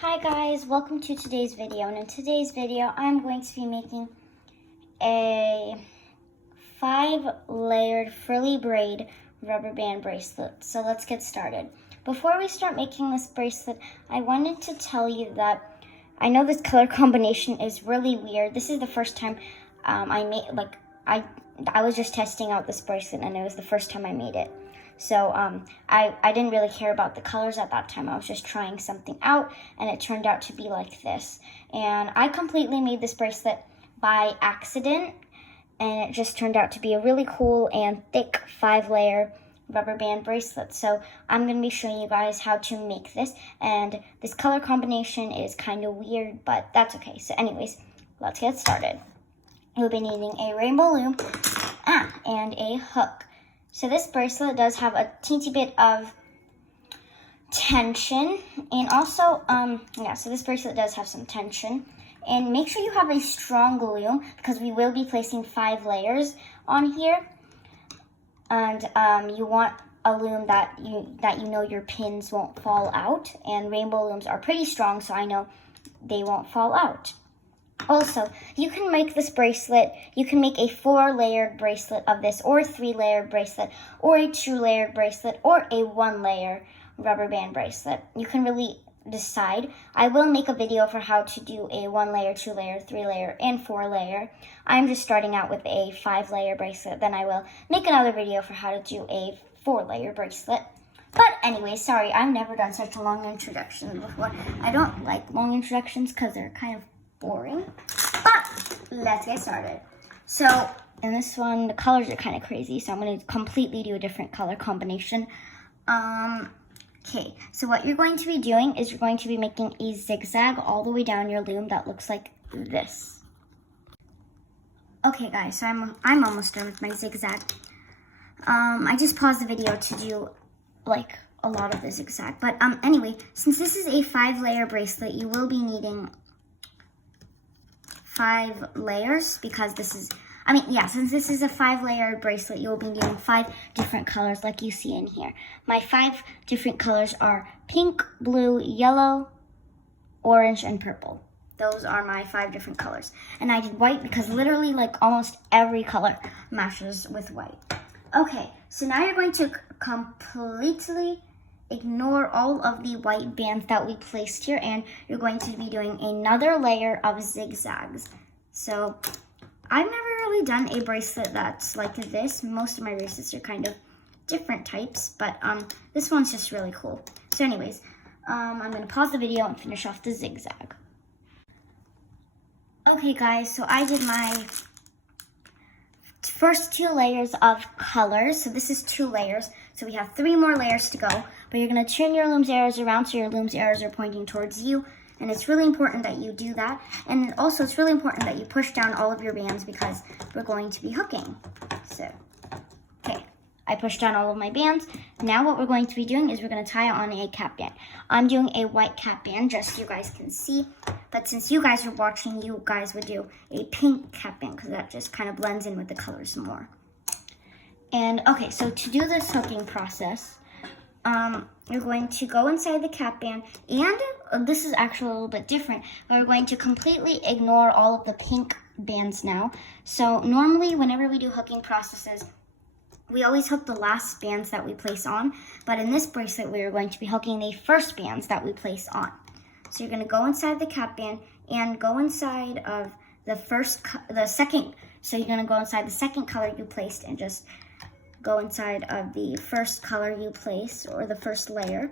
Hi guys, welcome to today's video, and in today's video I'm going to be making a 5-layered frilly braid rubber band bracelet. So let's get started. Before we start making this bracelet, I wanted to tell you that I know this color combination is really weird. This is the first time I was just testing out this bracelet, and it was the first time I made it. So I didn't really care about the colors at that time. I was just trying something out, and it turned out to be like this. And I completely made this bracelet by accident, and it just turned out to be a really cool and thick 5-layer rubber band bracelet. So I'm going to be showing you guys how to make this, and this color combination is kind of weird, but that's okay. So anyways, let's get started. You'll be needing a rainbow loom and a hook. So this bracelet does have a teensy bit of tension, and also, so this bracelet does have some tension. And make sure you have a strong loom, because we will be placing 5 layers on here. And you want a loom that you know your pins won't fall out. And rainbow looms are pretty strong, so I know they won't fall out. Also, you can make this bracelet, you can make a 4-layered bracelet of this, or a 3-layered bracelet, or a 2-layered bracelet, or a 1-layer rubber band bracelet. You can really decide. I will make a video for how to do a 1-layer, 2-layer, 3-layer, and 4-layer. I'm just starting out with a 5-layer bracelet. Then I will make another video for how to do a 4-layer bracelet. But anyway, sorry, I've never done such a long introduction before. I don't like long introductions because they're kind of boring, but let's get started. So in this one, the colors are kind of crazy, so I'm going to completely do a different color combination. Okay, so what you're going to be doing is you're going to be making a zigzag all the way down your loom that looks like this. Okay guys, so I'm almost done with my zigzag. I just paused the video to do like a lot of the zigzag, but anyway, since this is a 5-layer bracelet, you will be needing 5 layers, because since this is a 5-layer bracelet, you'll be needing 5 different colors like you see in here. My 5 different colors are pink, blue, yellow, orange, and purple. Those are my 5 different colors. And I did white because literally like almost every color matches with white. Okay, so now you're going to completely ignore all of the white bands that we placed here, and you're going to be doing another layer of zigzags. So I've never really done a bracelet that's like this. Most of my bracelets are kind of different types, but this one's just really cool. So anyways, I'm going to pause the video and finish off the zigzag. Okay guys, so I did my first 2 layers of colors. So this is 2 layers. So we have 3 more layers to go, but you're going to turn your loom's arrows around so your loom's arrows are pointing towards you. And it's really important that you do that. And also it's really important that you push down all of your bands, because we're going to be hooking. So, okay, I pushed down all of my bands. Now what we're going to be doing is we're going to tie on a cap band. I'm doing a white cap band just so you guys can see. But since you guys are watching, you guys would do a pink cap band, because that just kind of blends in with the colors more. And okay, so to do this hooking process, you're going to go inside the cap band, and this is actually a little bit different. We're going to completely ignore all of the pink bands now. So normally whenever we do hooking processes, we always hook the last bands that we place on, but in this bracelet we are going to be hooking the first bands that we place on. So you're going to go inside the cap band and go inside of the second, so you're going to go inside the second color you placed and just go inside of the first color you placed, or the first layer.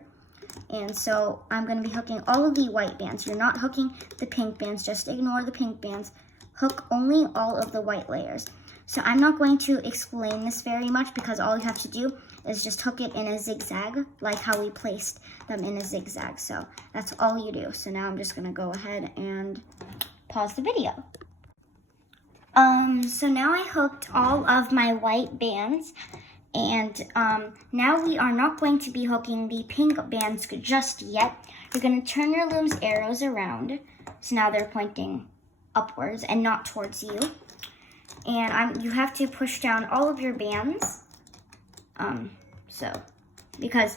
And so I'm going to be hooking all of the white bands. You're not hooking the pink bands, just ignore the pink bands. Hook only all of the white layers. So I'm not going to explain this very much, because all you have to do is just hook it in a zigzag, like how we placed them in a zigzag. So that's all you do. So now I'm just going to go ahead and pause the video. So now I hooked all of my white bands, and now we are not going to be hooking the pink bands just yet. You're going to turn your loom's arrows around, so now they're pointing upwards and not towards you. And you have to push down all of your bands, because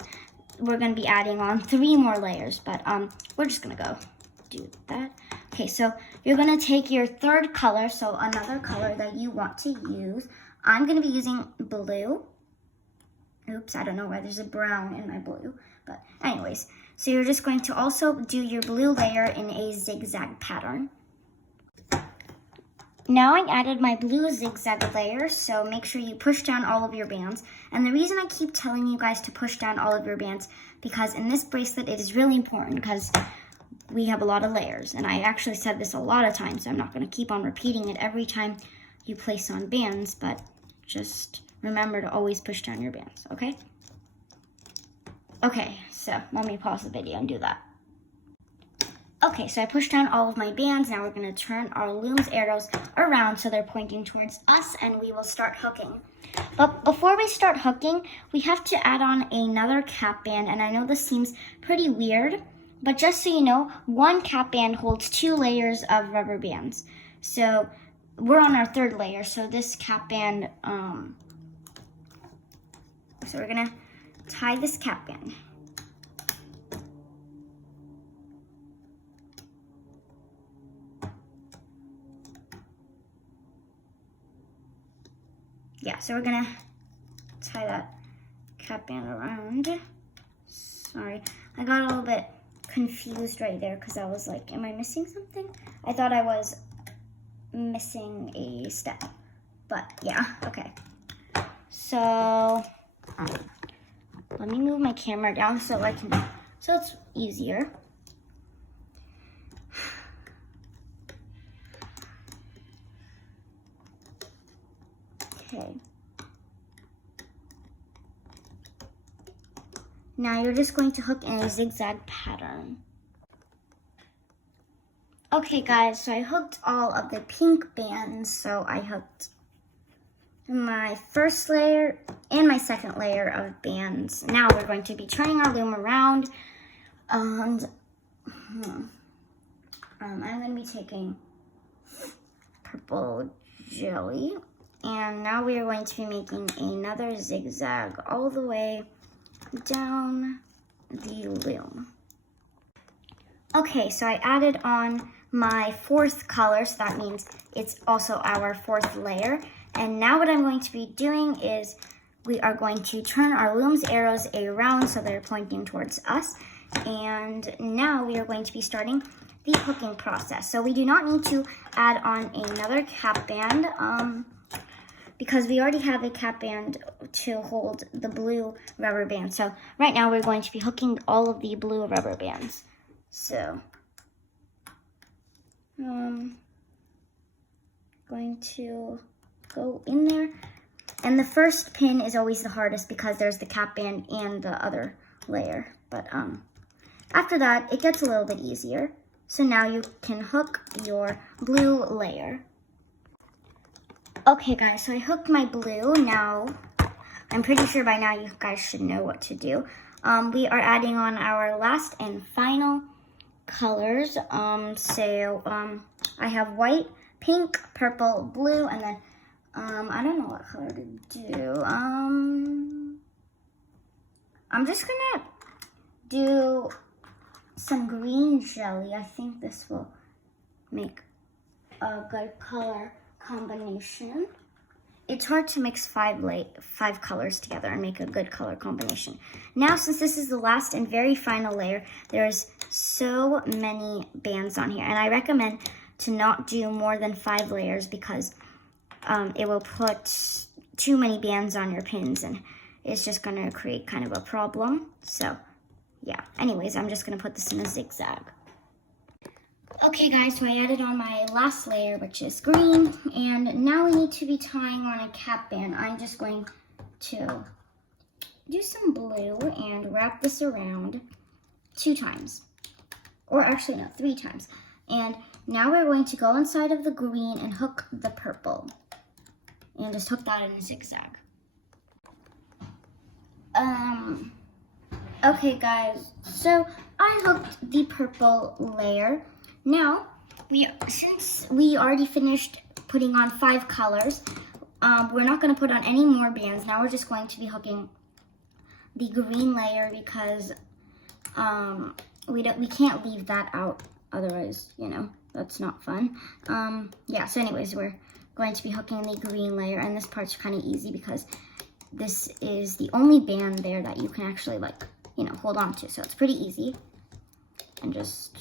we're going to be adding on 3 more layers, but we're just going to go do that. Okay, so you're going to take your third color, so another color that you want to use. I'm going to be using blue. Oops, I don't know why there's a brown in my blue, but anyways. So you're just going to also do your blue layer in a zigzag pattern. Now I added my blue zigzag layer, so make sure you push down all of your bands. And the reason I keep telling you guys to push down all of your bands, because in this bracelet it is really important because we have a lot of layers. And I actually said this a lot of times, so I'm not going to keep on repeating it every time you place on bands, but just remember to always push down your bands, okay? Okay, so let me pause the video and do that. Okay, so I pushed down all of my bands. Now we're going to turn our loom's arrows around so they're pointing towards us, and we will start hooking. But before we start hooking, we have to add on another cap band, and I know this seems pretty weird, but just so you know, one cap band holds 2 layers of rubber bands. So we're on our 3rd layer, so this cap band, so we're going to tie this cap band. Yeah, so we're gonna tie that cap band around. Sorry, I got a little bit confused right there because I was like, am I missing something? I thought I was missing a step, but yeah, okay. So let me move my camera down so it's easier. Okay. Now you're just going to hook in a zigzag pattern. Okay guys, so I hooked all of the pink bands. So I hooked my first layer and my second layer of bands. Now we're going to be turning our loom around, and I'm going to be taking purple jelly. And now we are going to be making another zigzag all the way down the loom. Okay, so I added on my 4th color, so that means it's also our 4th layer. And now what I'm going to be doing is we are going to turn our loom's arrows around so they're pointing towards us. And now we are going to be starting the hooking process. So we do not need to add on another cap band, because we already have a cap band to hold the blue rubber band. So right now we're going to be hooking all of the blue rubber bands. So, going to go in there. And the first pin is always the hardest because there's the cap band and the other layer. But after that, it gets a little bit easier. So now you can hook your blue layer. Okay guys, so I hooked my blue. Now, I'm pretty sure by now you guys should know what to do. We are adding on our last and final colors. I have white, pink, purple, blue, and then, I don't know what color to do. I'm just gonna do some green jelly. I think this will make a good color combination. It's hard to mix 5 colors together and make a good color combination. Now, since this is the last and very final layer, there's so many bands on here, and I recommend to not do more than 5 layers because it will put too many bands on your pins and it's just going to create kind of a problem. So yeah, anyways, I'm just going to put this in a zigzag. Okay guys, so I added on my last layer, which is green, and now we need to be tying on a cap band. I'm just going to do some blue and wrap this around 2 times, or actually no, 3 times. And now we're going to go inside of the green and hook the purple, and just hook that in a zigzag. Okay guys, so I hooked the purple layer. Now, since we already finished putting on 5 colors, we're not going to put on any more bands. Now we're just going to be hooking the green layer because we can't leave that out, otherwise, you know, that's not fun. Yeah, so anyways, we're going to be hooking the green layer, and this part's kind of easy because this is the only band there that you can actually, like, you know, hold on to, so it's pretty easy. And just,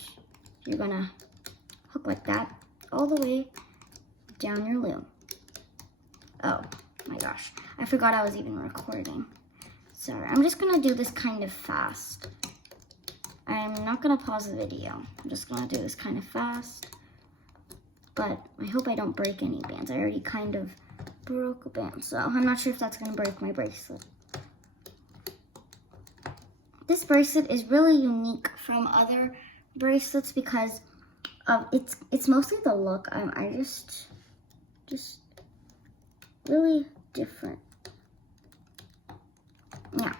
you're gonna hook like that all the way down your loom. Oh my gosh, I forgot I was even recording. Sorry, I'm just gonna do this kind of fast. I'm not gonna pause the video. I'm just gonna do this kind of fast. But I hope I don't break any bands. I already kind of broke a band, so I'm not sure if that's gonna break my bracelet. This bracelet is really unique from other bracelets because it's mostly the look. I just really different. Yeah.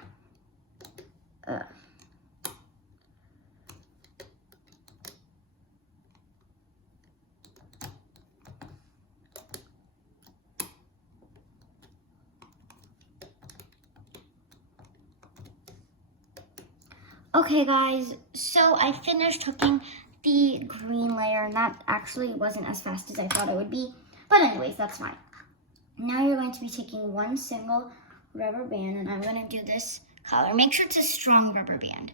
Okay guys, so I finished hooking the green layer, and that actually wasn't as fast as I thought it would be. But anyways, that's fine. Now you're going to be taking one single rubber band, and I'm going to do this color. Make sure it's a strong rubber band,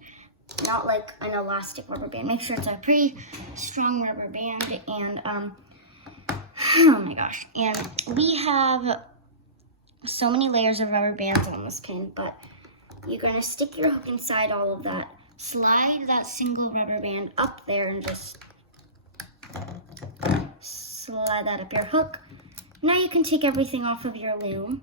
not like an elastic rubber band. Make sure it's a pretty strong rubber band, and oh my gosh. And we have so many layers of rubber bands on this pin, but you're going to stick your hook inside all of that, slide that single rubber band up there, and just slide that up your hook. Now you can take everything off of your loom,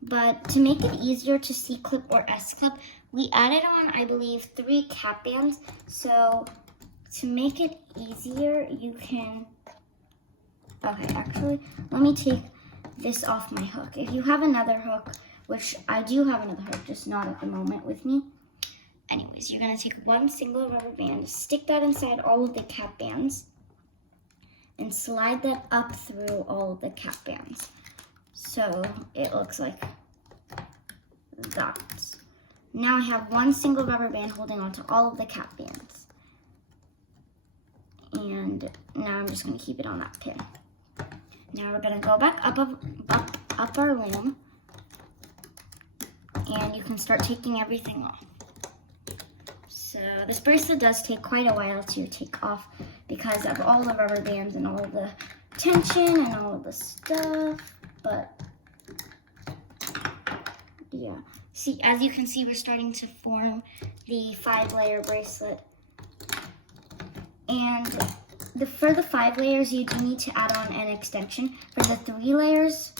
but to make it easier to C-clip or S-clip, we added on, I believe, 3 cap bands. So to make it easier, you can, okay, actually, let me take this off my hook. If you have another hook, which I do have another hook, just not at the moment with me. Anyways, you're gonna take one single rubber band, stick that inside all of the cap bands, and slide that up through all of the cap bands. So it looks like that. Now I have one single rubber band holding onto all of the cap bands. And now I'm just gonna keep it on that pin. Now we're gonna go back up our loom, and you can start taking everything off. So this bracelet does take quite a while to take off because of all the rubber bands and all the tension and all of the stuff, but yeah. See, as you can see, we're starting to form the 5-layer bracelet. And for the 5 layers, you do need to add on an extension. For the 3 layers,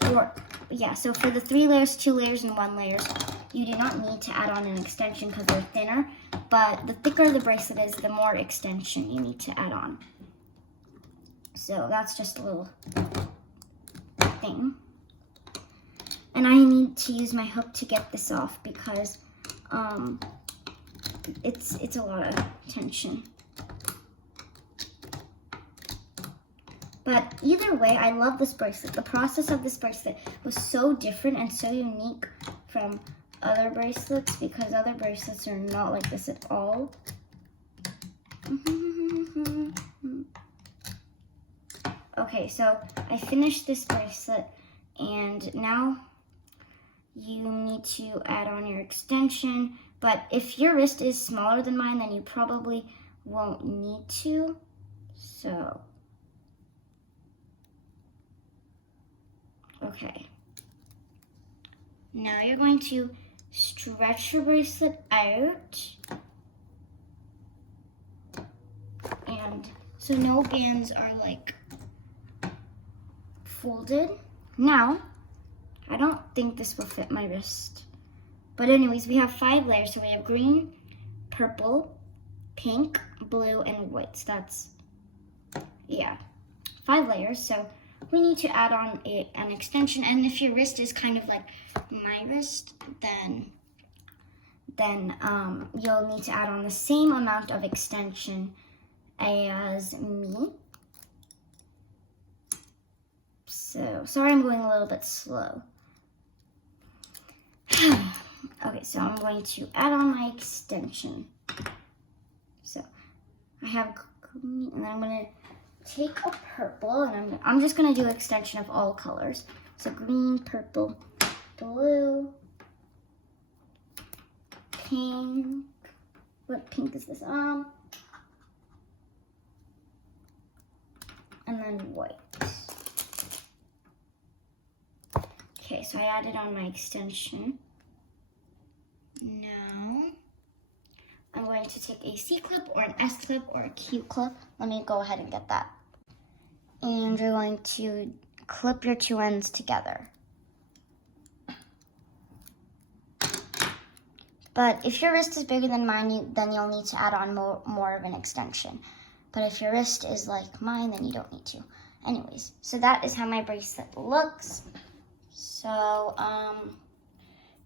so for the 3 layers, 2 layers, and 1 layers, you do not need to add on an extension because they're thinner. But the thicker the bracelet is, the more extension you need to add on. So that's just a little thing. And I need to use my hook to get this off because it's a lot of tension. But either way, I love this bracelet. The process of this bracelet was so different and so unique from other bracelets because other bracelets are not like this at all. Okay, so I finished this bracelet, and now you need to add on your extension. But if your wrist is smaller than mine, then you probably won't need to. So, okay. Now you're going to stretch your bracelet out. And so no bands are like folded. Now, I don't think this will fit my wrist. But anyways, we have 5 layers. So we have green, purple, pink, blue, and white. So that's, yeah, 5 layers. So we need to add on an extension. And if your wrist is kind of like my wrist, then you'll need to add on the same amount of extension as me. So, sorry I'm going a little bit slow. Okay, so I'm going to add on my extension. So I have green, and then I'm going to take a purple, and I'm just going to do extension of all colors. So green, purple, blue, pink. What pink is this? And then white. Okay, so I added on my extension. Now, I'm going to take a C-clip or an S-clip or a Q-clip. Let me go ahead and get that. And you're going to clip your two ends together. But if your wrist is bigger than mine, then you'll need to add on more of an extension. But if your wrist is like mine, then you don't need to. Anyways, so that is how my bracelet looks. So,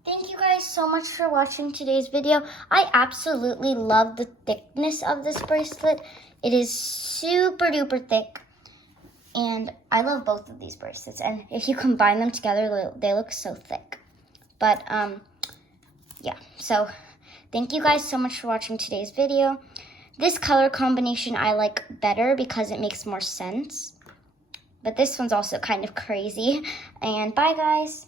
thank you guys so much for watching today's video. I absolutely love the thickness of this bracelet. It is super duper thick. And I love both of these bracelets. And if you combine them together, they look so thick. But, yeah, so thank you guys so much for watching today's video. This color combination I like better because it makes more sense. But this one's also kind of crazy. And bye, guys.